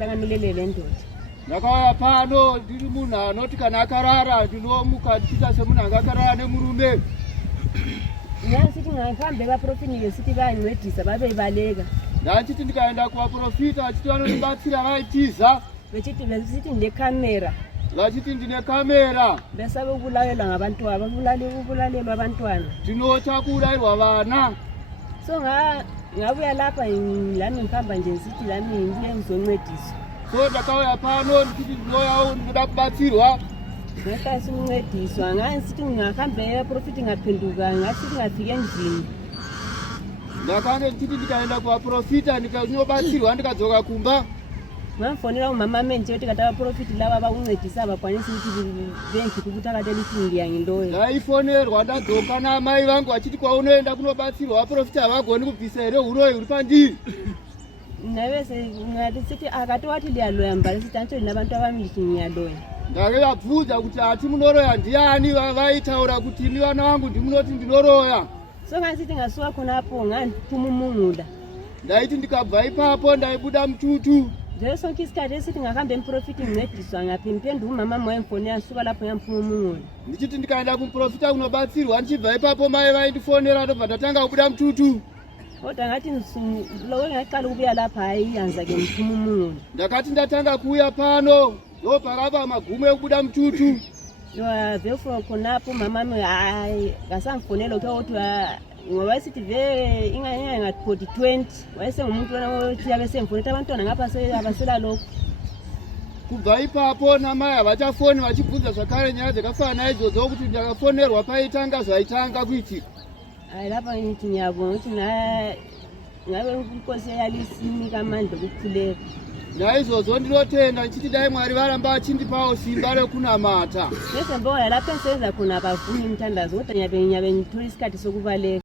ndangamilele le ndoda. Ndakauya pano ndiri munhu anoti kana akarara ndinomuka ndichiita semunhu anga akarara nemurume. Nyasithi ngahambe vaprofiti ngesithi vayincedisa babeyibaleka. Ndachiti ndikaenda kuvaprofita vachiti vanondibatsira vaitiza. Besithi ndekhamera. Vachiti ndine kamera. Besabe ukulalelwa ngabantwana, ukulalelwa abantwana. Ndinotya kuurayirwa vana. So ngabuya lapha lami ngihamba nje ngithi lami ngiye ngizoncediswa. So ndakauya pano ndichithi ndinoya ndinoda kubatsirwa. Ngaka sincediswa ngasithi ngahambela profiti ngaphenduka ngasithi ngafike endlini. Ndakande ndichithi ndikaenda kuvaprofita ndikanobatsirwa ndikadzoka kumba. Ngamfonela umama menje uthi kata vaprofiti lava vakuncedisa abakwanisi ukuthi bengikhiphe ukuthi akatela ifingi yangiloyo. Ndaifonerwa ndadzoka namai vangu vachiti kwaunoenda kunobatsirwa vaprofita havagoni kubvisa here uroyi uri pandii. Navese ngatithi akatowati liyaloya mbali sithi ancho linabantu abamili ngiyaloya. Ndakavabvunza kuti ati munoroya ndiani vaitaura kuti ini vana vangu ndimunoti ndinoroya. So ngasithi ngasuka khonapho ngandipumumungula. Ndaiti ndikabva ipapo ndaibuda mututu. Njeso nkisikhathi esithi ngahambe emprofiti ngincediswa ngaphi mphenduka umama wayemfonela asuka lapho yampumumungula. Ndichiti ndikaenda kumprofita kunobatsirwa ndichibva ipapo mai vaindifonera ndobva ndatanga kubuda mututu. Kodwa ngathi lowo ngaqala ukubuya lapha ayiyanza ke mphumumungula. Ndakati ndatanga kuuya pano ndopakava magumo ekubuda mututu. Vefo khonapho mama hayi ngasamfonela ukuthi ngoba isithi ve inganya 20 wayesengumuntu othi abesemfonela abantwana ngapha abasela lokho. Kubva ipapo namai havachafoni vachibvunza zvakare nyaya dzakafana naidzodzo kuti ndakafonerwa paitanga zvaitanga kuitika. Hayi lapha ngithi ngiyabonga ukuthi ngabe inkosi yalisimi kamandla okukhuleka. Naizvozvo ndinotenda ndichiti dai Mwari varamba achindipawo simba rekunamata. Bese mbona lapha ensebenza khona abavuni umthandazo kodwa nyabe ngithola isikhathi sokubaleka.